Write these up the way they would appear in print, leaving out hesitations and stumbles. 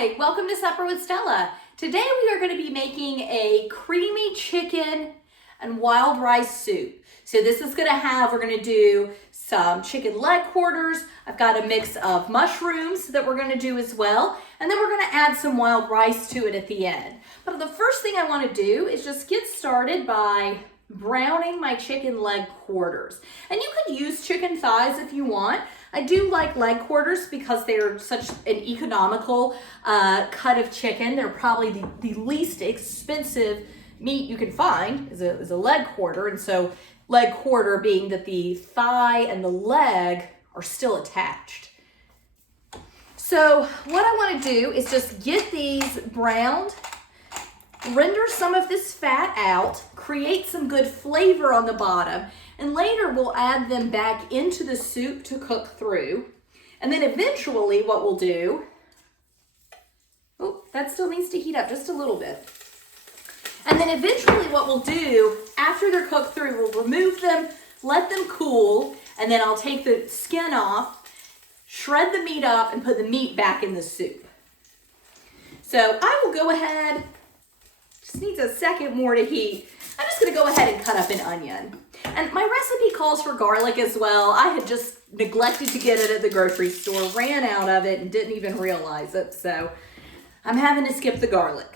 Hi, welcome to Supper with Stella. Today we are going to be making a creamy chicken and wild rice soup. So this is going to have, we're going to do some chicken leg quarters. I've got a mix of mushrooms that we're going to do as well. And then we're going to add some wild rice to it at the end. But the first thing I want to do is just get started by browning my chicken leg quarters. And you could use chicken thighs if you want. I do like leg quarters because they're such an economical cut of chicken. They're probably the least expensive meat you can find is a leg quarter. And so leg quarter being that the thigh and the leg are still attached. So what I want to do is just get these browned, render some of this fat out, create some good flavor on the bottom, and later we'll add them back into the soup to cook through. And then eventually what we'll do, oh, that still needs to heat up just a little bit. And then eventually what we'll do after they're cooked through, we'll remove them, let them cool, and then I'll take the skin off, shred the meat up, and put the meat back in the soup. So I will go ahead, just needs a second more to heat. I'm just gonna go ahead and cut up an onion. And my recipe calls for garlic as well. I had just neglected to get it at the grocery store, ran out of it and didn't even realize it. So I'm having to skip the garlic.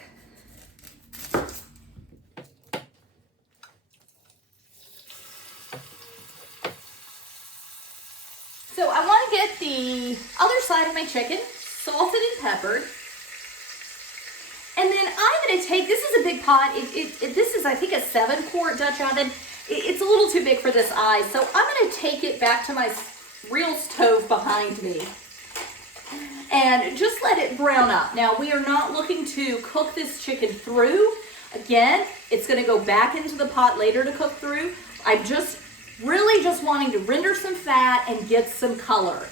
So I want to get the other side of my chicken salted and peppered. And then I'm going to take, this is a big pot. This is, I think, a 7-quart Dutch oven. It's a little too big for this eye. So I'm going to take it back to my real stove behind me and just let it brown up. Now, we are not looking to cook this chicken through. Again, it's going to go back into the pot later to cook through. I'm just really just wanting to render some fat and get some color.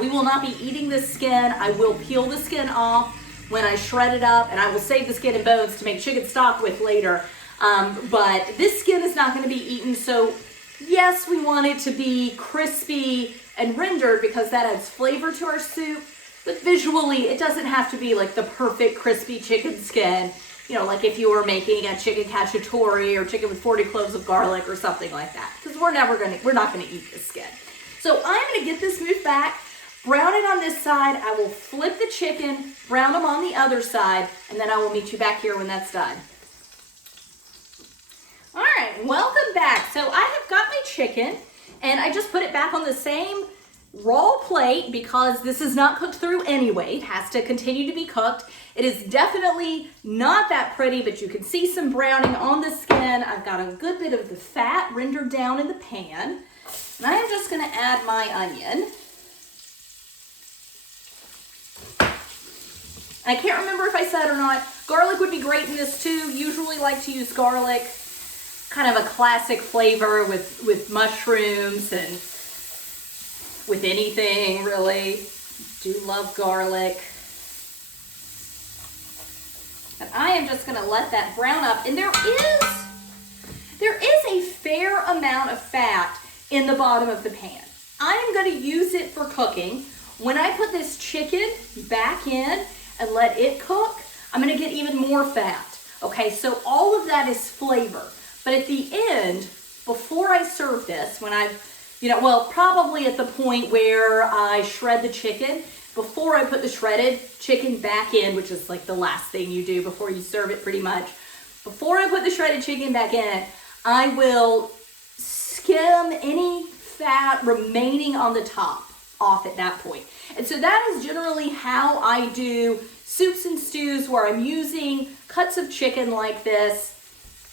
We will not be eating this skin. I will peel the skin off when I shred it up, and I will save the skin and bones to make chicken stock with later. But this skin is not going to be eaten, so yes, we want it to be crispy and rendered because that adds flavor to our soup, but visually it doesn't have to be like the perfect crispy chicken skin, you know, like if you were making a chicken cacciatore or chicken with 40 cloves of garlic or something like that, because we're not going to eat this skin. So I'm going to get this moved back, brown it on this side. I will flip the chicken, brown them on the other side, and then I will meet you back here when that's done. All right, welcome back. So I have got my chicken, and I just put it back on the same raw plate because this is not cooked through anyway. It has to continue to be cooked. It is definitely not that pretty, but you can see some browning on the skin. I've got a good bit of the fat rendered down in the pan, and I am just going to add my onion. I can't remember if I said or not, garlic would be great in this too. Usually like to use garlic, kind of a classic flavor with mushrooms and with anything really. Do love garlic. And I am just gonna let that brown up. And there is a fair amount of fat in the bottom of the pan. I am gonna use it for cooking. When I put this chicken back in and let it cook, I'm gonna get even more fat. Okay, so all of that is flavor. But at the end, before I serve this, when probably at the point where I shred the chicken, before I put the shredded chicken back in, which is like the last thing you do before you serve it pretty much, before I put the shredded chicken back in, I will skim any fat remaining on the top off at that point. And so that is generally how I do soups and stews, where I'm using cuts of chicken like this,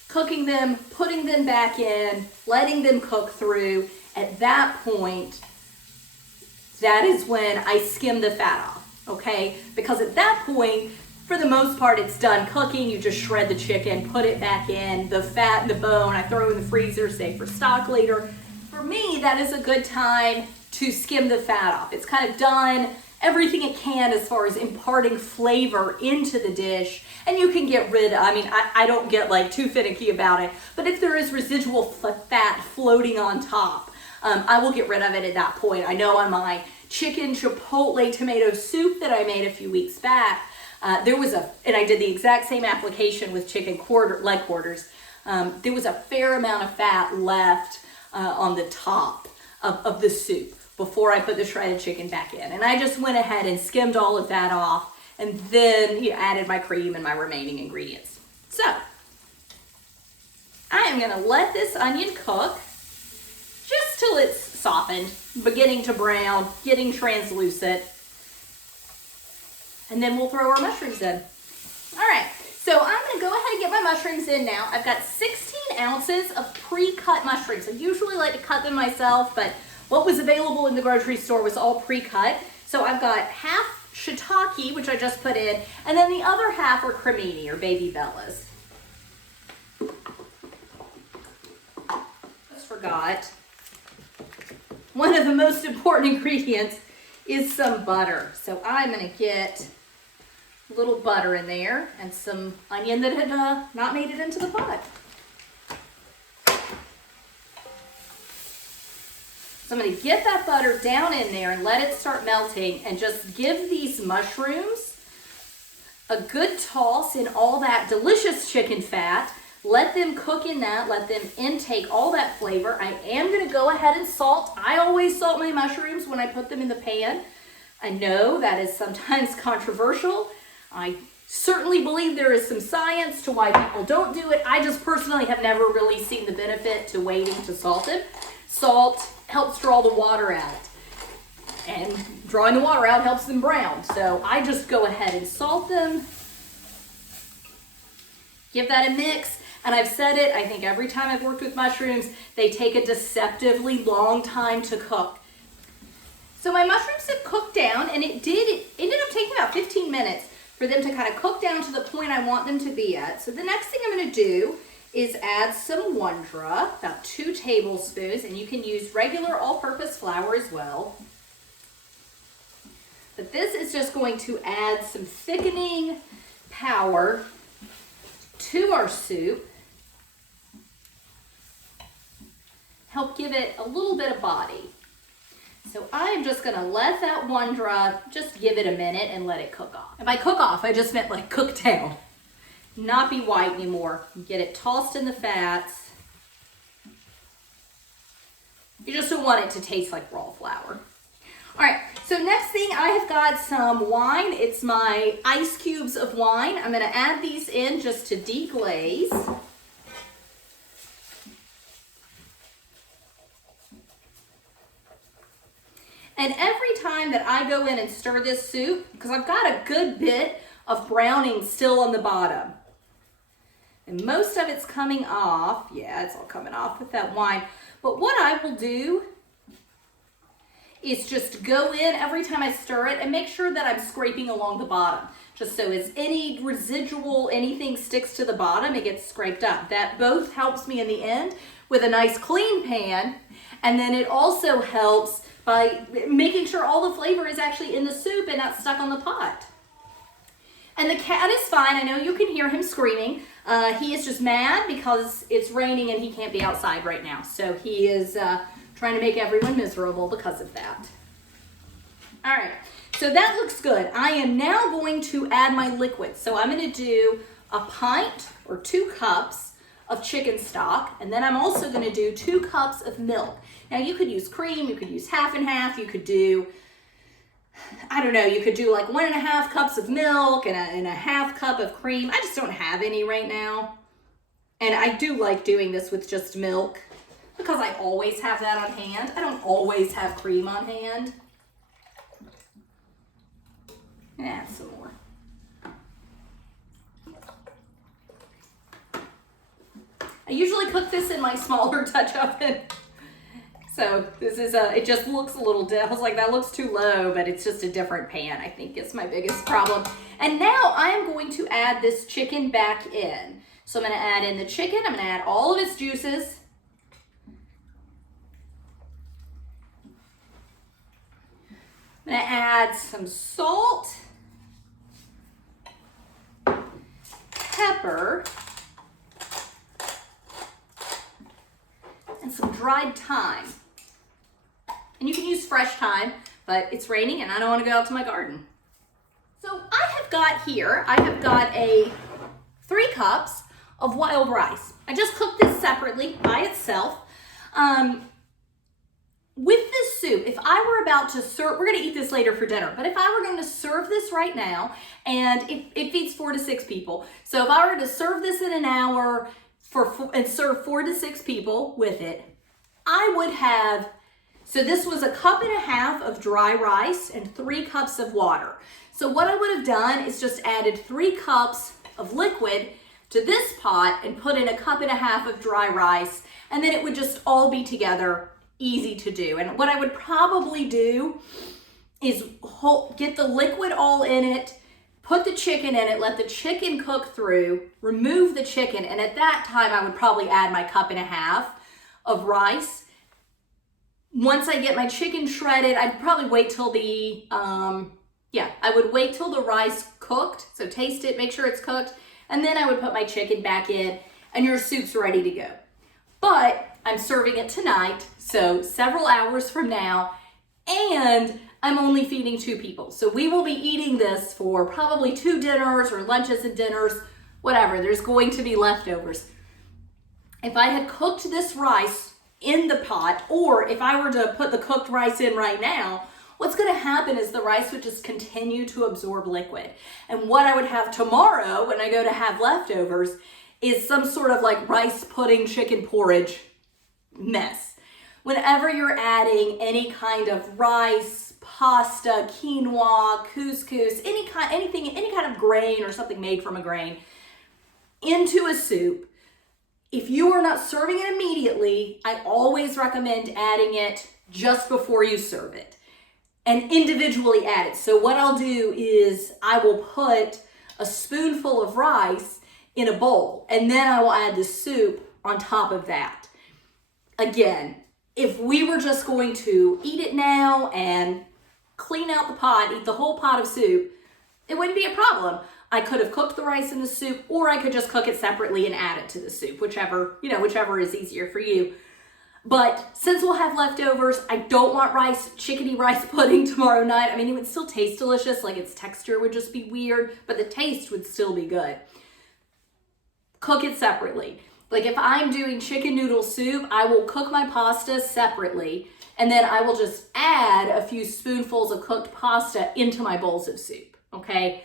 cooking them, putting them back in, letting them cook through. At that point, that is when I skim the fat off, okay? Because at that point, for the most part, it's done cooking. You just shred the chicken, put it back in, the fat and the bone, I throw in the freezer, save for stock later. For me, that is a good time to skim the fat off. It's kind of done everything it can as far as imparting flavor into the dish, and you can get rid of, I don't get like too finicky about it, but if there is residual fat floating on top, I will get rid of it at that point. I know on my chicken chipotle tomato soup that I made a few weeks back, And I did the exact same application with leg quarters. There was a fair amount of fat left on the top of the soup before I put the shredded chicken back in. And I just went ahead and skimmed all of that off and then added my cream and my remaining ingredients. So I am gonna let this onion cook just till it's softened, beginning to brown, getting translucent. And then we'll throw our mushrooms in. All right, so I'm gonna go ahead and get my mushrooms in now. I've got 16 ounces of pre-cut mushrooms. I usually like to cut them myself, but what was available in the grocery store was all pre-cut. So I've got half shiitake, which I just put in, and then the other half are cremini, or baby bellas. Just forgot. One of the most important ingredients is some butter. So I'm gonna get a little butter in there and some onion that had not made it into the pot. So I'm gonna get that butter down in there and let it start melting and just give these mushrooms a good toss in all that delicious chicken fat. Let them cook in that, let them intake all that flavor. I am gonna go ahead and salt. I always salt my mushrooms when I put them in the pan. I know that is sometimes controversial. I certainly believe there is some science to why people don't do it. I just personally have never really seen the benefit to waiting to salt it. Salt helps draw the water out, and drawing the water out helps them brown. So I just go ahead and salt them, give that a mix. And I've said it, I think every time I've worked with mushrooms, they take a deceptively long time to cook. So my mushrooms have cooked down, and it ended up taking about 15 minutes for them to kind of cook down to the point I want them to be at. So the next thing I'm gonna do is add some Wondra, about 2 tablespoons, and you can use regular all-purpose flour as well. But this is just going to add some thickening power to our soup. Help give it a little bit of body. So I'm just gonna let that Wondra just give it a minute and let it cook off. And by cook off, I just meant like cook down, not be white anymore. Get it tossed in the fats. You just don't want it to taste like raw flour. All right, so next thing I have got some wine. It's my ice cubes of wine. I'm gonna add these in just to deglaze. And every time that I go in and stir this soup, because I've got a good bit of browning still on the bottom, and most of it's coming off. Yeah, it's all coming off with that wine. But what I will do is just go in every time I stir it and make sure that I'm scraping along the bottom, just so as any residual, anything sticks to the bottom, it gets scraped up. That both helps me in the end with a nice clean pan, and then it also helps by making sure all the flavor is actually in the soup and not stuck on the pot. And the cat is fine. I know you can hear him screaming. He is just mad because it's raining and he can't be outside right now. So he is trying to make everyone miserable because of that. All right, so that looks good. I am now going to add my liquid. So I'm gonna do a pint or 2 cups of chicken stock, and then I'm also gonna do 2 cups of milk. Now you could use cream, you could use half and half, you could do, I don't know, you could do like 1.5 cups of milk and a half cup of cream. I just don't have any right now. And I do like doing this with just milk because I always have that on hand. I don't always have cream on hand. And add some more. I usually cook this in my smaller Dutch oven. So this is it just looks a little, I was like, that looks too low, but it's just a different pan, I think is my biggest problem. And now I am going to add this chicken back in. So I'm gonna add in the chicken, I'm gonna add all of its juices. I'm gonna add some salt, pepper, and some dried thyme. And you can use fresh thyme, but it's raining and I don't want to go out to my garden. So I have got here, I have got 3 cups of wild rice. I just cooked this separately by itself. With this soup, if I were about to serve, we're going to eat this later for dinner, but if I were going to serve this right now, and it feeds 4 to 6 people, so if I were to serve this in an hour and serve 4 to 6 people with it, I would have, so this was 1.5 cups of dry rice and 3 cups of water. So what I would have done is just added 3 cups of liquid to this pot and put in 1.5 cups of dry rice, and then it would just all be together, easy to do. And what I would probably do is get the liquid all in it, put the chicken in it, let the chicken cook through, remove the chicken, and at that time I would probably add my 1.5 cups of rice. Once I get my chicken shredded, I'd probably wait till I would wait till the rice cooked, so taste it, make sure it's cooked, and then I would put my chicken back in, and your soup's ready to go. But I'm serving it tonight, so several hours from now, and I'm only feeding 2 people. So we will be eating this for probably 2 dinners or lunches and dinners, whatever. There's going to be leftovers. If I had cooked this rice in the pot, or if I were to put the cooked rice in right now, what's going to happen is the rice would just continue to absorb liquid. And what I would have tomorrow when I go to have leftovers is some sort of like rice pudding, chicken porridge mess. Whenever you're adding any kind of rice, pasta, quinoa, couscous, any kind of grain or something made from a grain into a soup, if you are not serving it immediately, I always recommend adding it just before you serve it and individually add it. So what I'll do is I will put a spoonful of rice in a bowl, and then I will add the soup on top of that. Again, if we were just going to eat it now and clean out the pot, eat the whole pot of soup, it wouldn't be a problem. I could have cooked the rice in the soup, or I could just cook it separately and add it to the soup, whichever is easier for you. But since we'll have leftovers, I don't want chickeny rice pudding tomorrow night. I mean, it would still taste delicious, like its texture would just be weird, but the taste would still be good. Cook it separately. Like if I'm doing chicken noodle soup, I will cook my pasta separately, and then I will just add a few spoonfuls of cooked pasta into my bowls of soup, okay?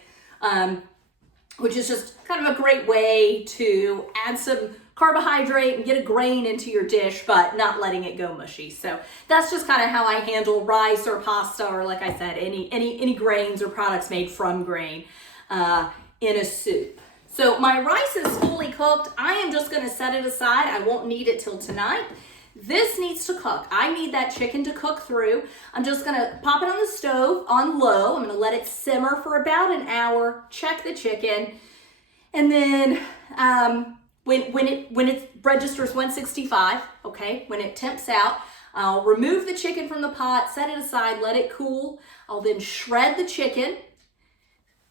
Which is just kind of a great way to add some carbohydrate and get a grain into your dish, but not letting it go mushy. So that's just kind of how I handle rice or pasta, or like I said, any grains or products made from grain in a soup. So my rice is fully cooked. I am just gonna set it aside. I won't need it till tonight. This needs to cook. I need that chicken to cook through. I'm just gonna pop it on the stove on low. I'm gonna let it simmer for about an hour, check the chicken, and then when it registers 165, okay, when it temps out, I'll remove the chicken from the pot, set it aside, let it cool. I'll then shred the chicken.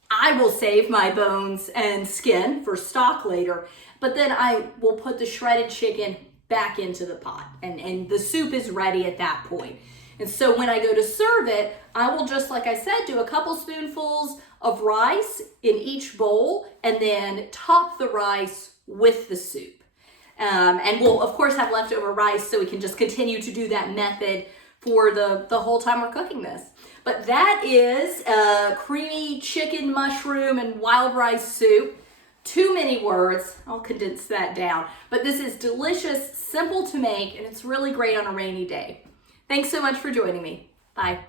I will save my bones and skin for stock later, but then I will put the shredded chicken back into the pot, and the soup is ready at that point. And so when I go to serve it, I will just, like I said, do a couple spoonfuls of rice in each bowl and then top the rice with the soup. And we'll of course have leftover rice, so we can just continue to do that method for the whole time we're cooking this. But that is a creamy chicken, mushroom, and wild rice soup. Too many words, I'll condense that down. But this is delicious, simple to make, and it's really great on a rainy day. Thanks so much for joining me. Bye.